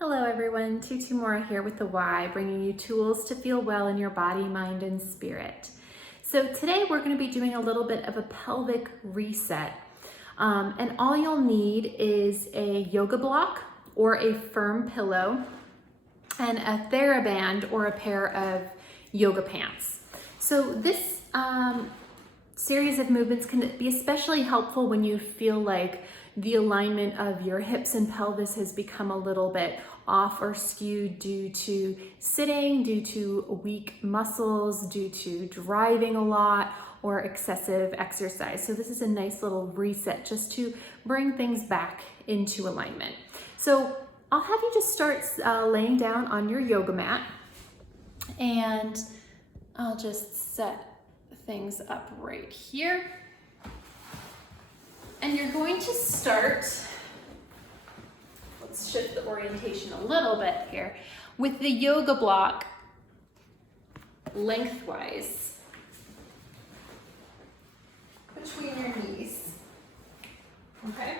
Hello everyone, Tutu Mora here with the Y, bringing you tools to feel well in your body, mind, and spirit. So today we're going to be doing a little bit of a pelvic reset. And all you'll need is a yoga block or a firm pillow and a TheraBand or a pair of yoga pants. So this series of movements can be especially helpful when you feel like the alignment of your hips and pelvis has become a little bit off or skewed due to sitting, due to weak muscles, due to driving a lot, or excessive exercise. So this is a nice little reset just to bring things back into alignment. So I'll have you just start laying down on your yoga mat, and I'll just set things up right here. And you're going to start, let's shift the orientation a little bit here, with the yoga block lengthwise between your knees. Okay,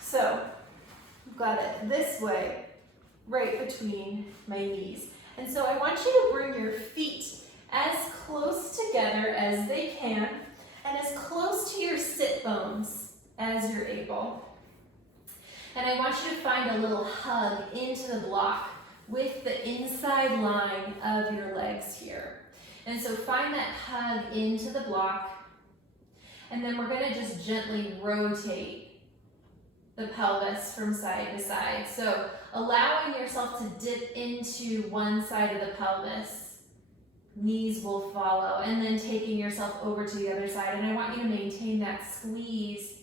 so I've got it this way, right between my knees. And so I want you to bring your feet as close together as they can and as close to your sit bones as you're able. And I want you to find a little hug into the block with the inside line of your legs here. And so find that hug into the block, and then we're gonna just gently rotate the pelvis from side to side. So allowing yourself to dip into one side of the pelvis, knees will follow, and then taking yourself over to the other side. And I want you to maintain that squeeze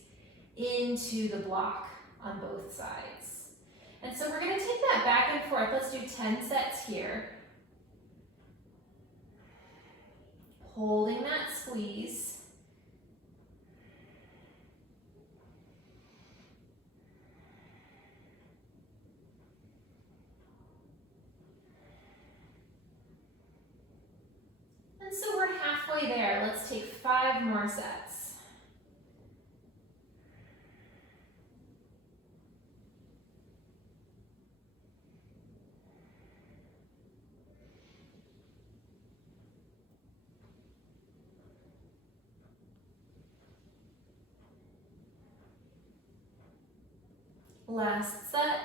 into the block on both sides. And so we're going to take that back and forth. Let's do 10 sets here. Holding that squeeze. And so we're halfway there. Let's take 5 more sets. Last set.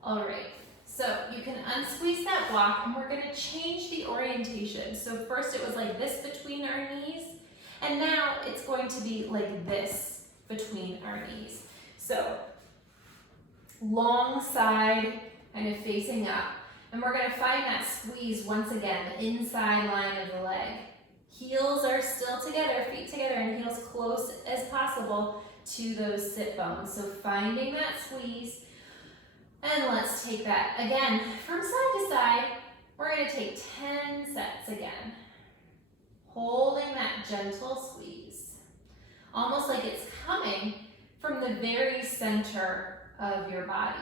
All right, so you can unsqueeze that block, and we're gonna change the orientation. So first it was like this between our knees, and now it's going to be like this between our knees. So long side kind of facing up, and we're gonna find that squeeze once again, the inside line of the leg. Heels are still together, feet together, and heels close as possible to those sit bones. So finding that squeeze, and let's take that again from side to side. We're going to take 10 sets again, holding that gentle squeeze, almost like it's coming from the very center of your body.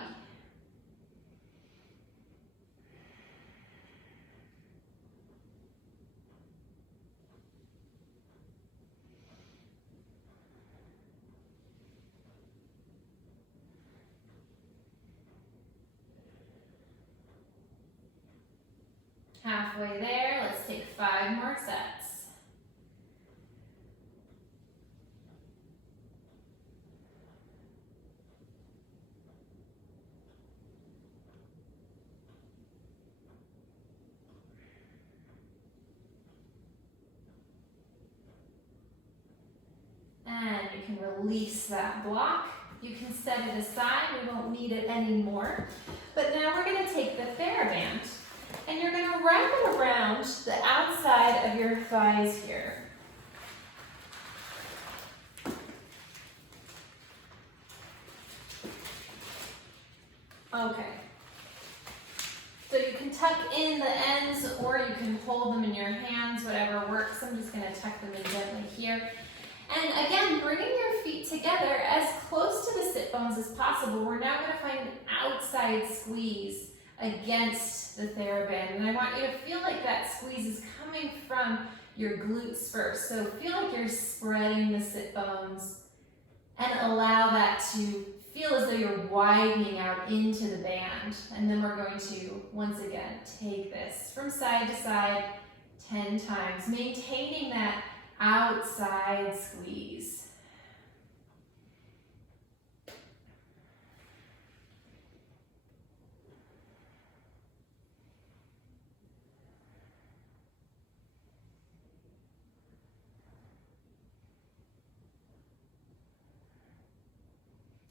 Halfway there, let's take 5 more sets. And you can release that block. You can set it aside, we won't need it anymore. But now we're gonna take the TheraBand, and you're going to wrap it around the outside of your thighs here. Okay. So you can tuck in the ends, or you can hold them in your hands, whatever works. I'm just going to tuck them in gently here. And again, bringing your feet together as close to the sit bones as possible. We're now going to find an outside squeeze against the TheraBand, and I want you to feel like that squeeze is coming from your glutes first. So feel like you're spreading the sit bones and allow that to feel as though you're widening out into the band. And then we're going to, once again, take this from side to side 10 times, maintaining that outside squeeze.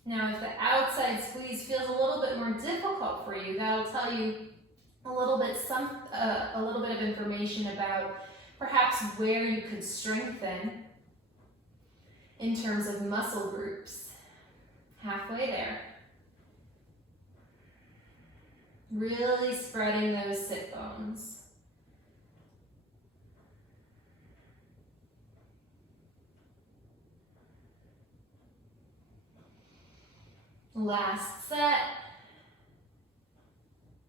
Now, if the outside squeeze feels a little bit more difficult for you, that'll tell you a little bit of information about perhaps where you could strengthen in terms of muscle groups. Halfway there. Really spreading those sit bones. Last set.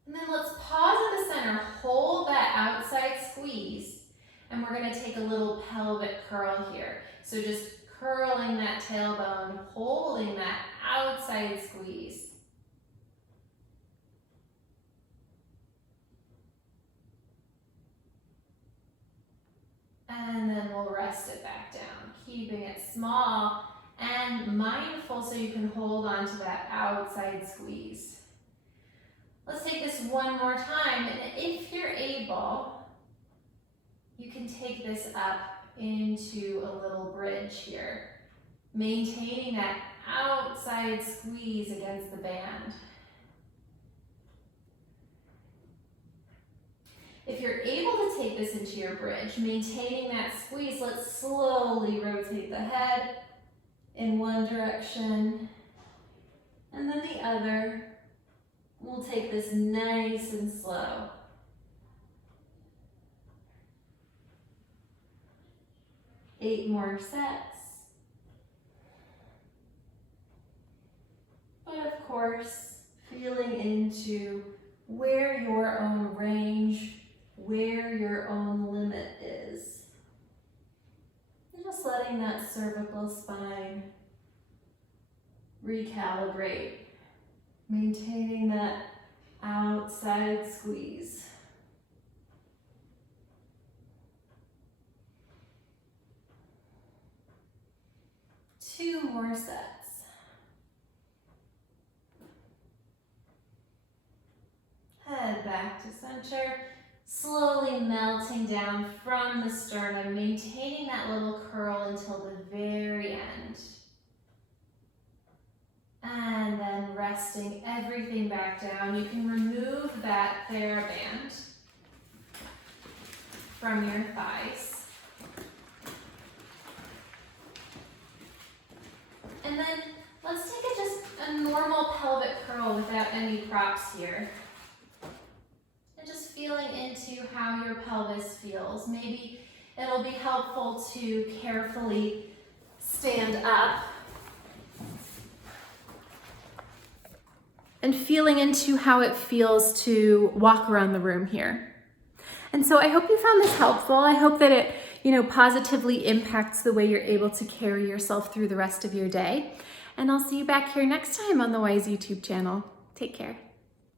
And then let's pause at the center, hold that outside squeeze, and we're going to take a little pelvic curl here. So just curling that tailbone, holding that outside squeeze. And then we'll rest it back down, keeping it small and mindful so you can hold on to that outside squeeze. Let's take this one more time, and if you're able, you can take this up into a little bridge here, maintaining that outside squeeze against the band. If you're able to take this into your bridge, maintaining that squeeze, let's slowly rotate the head in one direction and then the other. We'll take this nice and slow. Eight more sets. But of course, feeling into where your own range, where your own limit is. And just letting that cervical spine recalibrate, maintaining that outside squeeze. Two more sets. Head back to center, slowly melting down from the sternum, maintaining that little curl until the very end. And then resting everything back down. You can remove that TheraBand from your thighs. And then let's take just a normal pelvic curl without any props here. And just feeling into how your pelvis feels. Maybe it'll be helpful to carefully stand up and feeling into how it feels to walk around the room here. And so I hope you found this helpful. I hope that it, positively impacts the way you're able to carry yourself through the rest of your day. And I'll see you back here next time on the Wise YouTube channel. Take care.